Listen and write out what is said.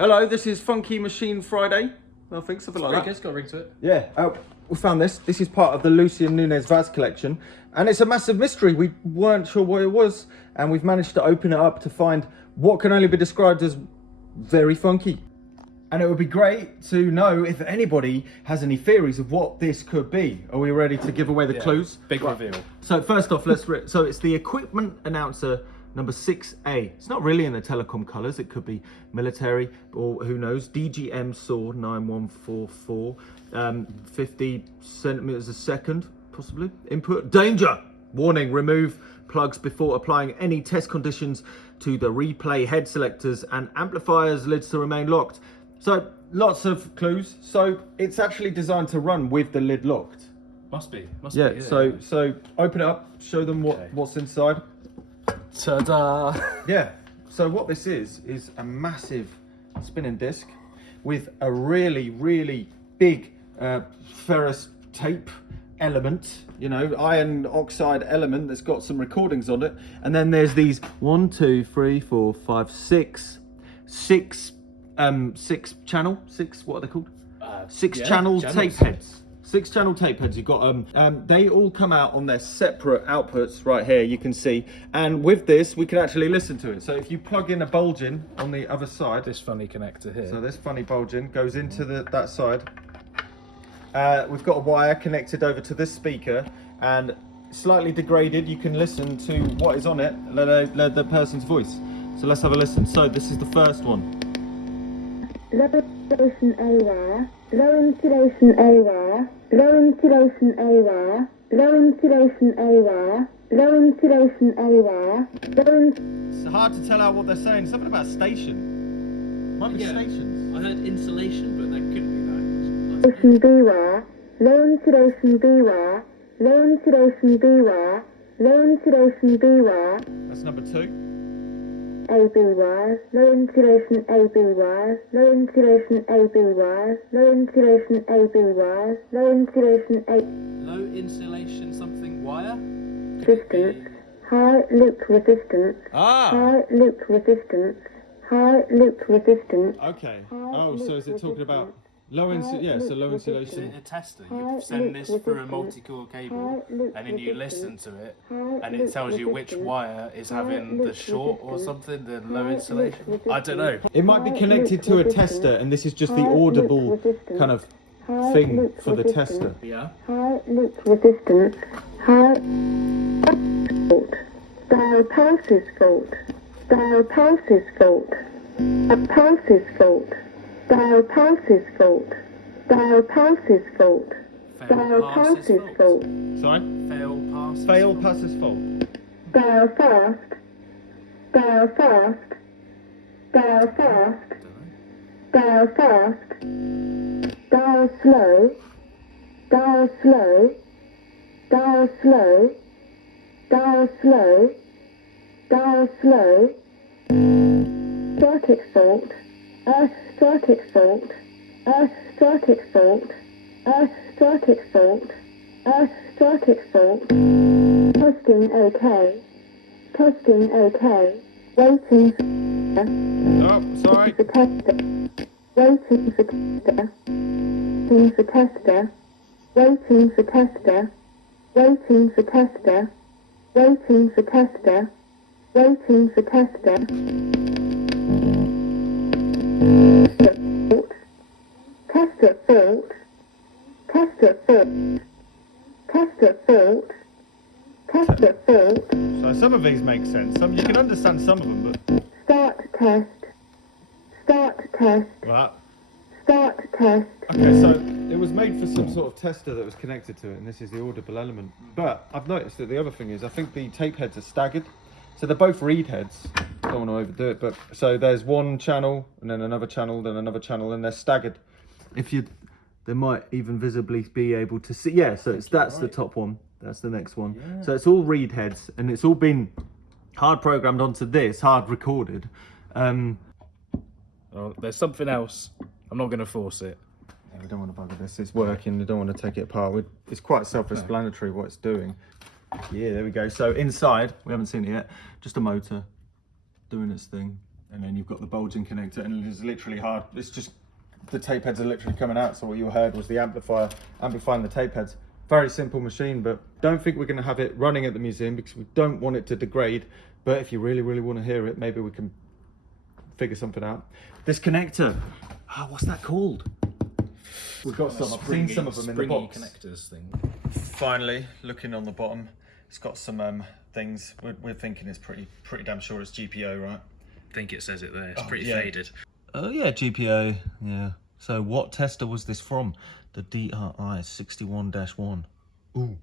Hello, this is Funky Machine Friday. I think something like that. It's got a ring to it. Yeah, we found this. This is part of the Lucian Nunez Vaz collection, and it's a massive mystery. We weren't sure what it was, and we've managed to open it up to find what can only be described as very funky. And it would be great to know if anybody has any theories of what this could be. Are we ready to give away the clues? Big reveal. So first off, so it's the equipment announcer number 6A. It's not really in the telecom colours. It could be military or who knows. DGM SAW 9144, 50 centimeters a second, possibly. Input danger. Warning: remove plugs before applying any test conditions to the replay head selectors and amplifiers lids to remain locked. So lots of clues. So it's actually designed to run with the lid locked. Must be. Yeah. So open it up. Show them what's inside. Ta-da! Yeah. So what this is a massive spinning disc with a really, really big ferrous tape element, you know, iron oxide element that's got some recordings on it. And then there's these 6 channel, what are they called? Six channel tape heads. 6 channel tape heads. You've got they all come out on their separate outputs right here, you can see. And with this, we can actually listen to it. So if you plug in a bulge in on the other side, This funny connector here. so this funny bulge in goes into that side. We've got a wire connected over to this speaker, and slightly degraded, you can listen to what is on it, the person's voice. So let's have a listen. So this is the first one. Low insulation A wire, low insulation A wire, low insulation A wire, low insulation A wire, low insulation A wire, It's hard to tell out what they're saying. Something about station. Might be stations. I heard insulation, but that couldn't be that. insulation B wire, low insulation B wire, low insulation B wire, low insulation B wire, That's number 2. AB wire, low insulation AB wire, low insulation AB wire, low insulation AB wire, low insulation A Low insulation something wire? resistance, high loop resistance, high loop resistance, high loop resistance. Okay. Oh, so is it talking about low insulation? Yeah, so low Is it insulation. a tester? You send this through a multi-core cable and then you listen to it and it tells you which wire is having the short or something, the low insulation? I don't know. It might be connected to a tester, and this is just the audible kind of thing for the tester. Yeah? High loop resistance, high fault, dial pulses fault, dial pulses fault, a pulses fault, dial pulses fault, dial pulses fault, dial pulses fault, Sorry? Fail Fail passes. passes fault. dial fast, dial fast, dial fast, dial fast, dial slow, dial slow, dial slow, dial slow, dial slow, circuit fault, earth circuit fault, earth circuit fault, earth circuit fault, earth circuit fault, testing okay, testing okay, waiting Oh, sorry. for tester, waiting for tester, waiting for tester, waiting for tester, waiting for tester, waiting for tester, waiting for tester. Tester fault, tester fault, tester fault, tester fault, So some of these make sense. Some you can understand some of them, but start test, start test, that. start test. Okay, so it was made for some sort of tester that was connected to it, and this is the audible element. But I've noticed that the other thing is, I think the tape heads are staggered. So they're both reed heads. Don't want to overdo it, but so there's one channel, and then another channel, then another channel, and they're staggered. They might even visibly be able to see. Yeah, so that's the top one. That's the next one. Yeah. So it's all reed heads, and it's all been hard programmed onto this, hard recorded. Oh, there's something else. I'm not going to force it. Yeah, we don't want to bugger this. It's working. We don't want to take it apart. It's quite self-explanatory what it's doing. Yeah, there we go. So inside, we haven't seen it yet. Just a motor doing its thing. And then you've got the bulging connector, and it's literally hard. It's just, the tape heads are literally coming out. So what you heard was the amplifier amplifying the tape heads. Very simple machine, but don't think we're going to have it running at the museum because we don't want it to degrade. But if you really, really want to hear it, maybe we can figure something out. This connector, what's that called? We've got some, I've seen some of them in the box. Connectors thing. Finally, looking on the bottom, it's got some things. We're thinking it's pretty damn sure it's GPO, right? I think it says it there. It's pretty faded. Oh yeah, GPO. Yeah. So what tester was this from? The DRI 61-1. Ooh.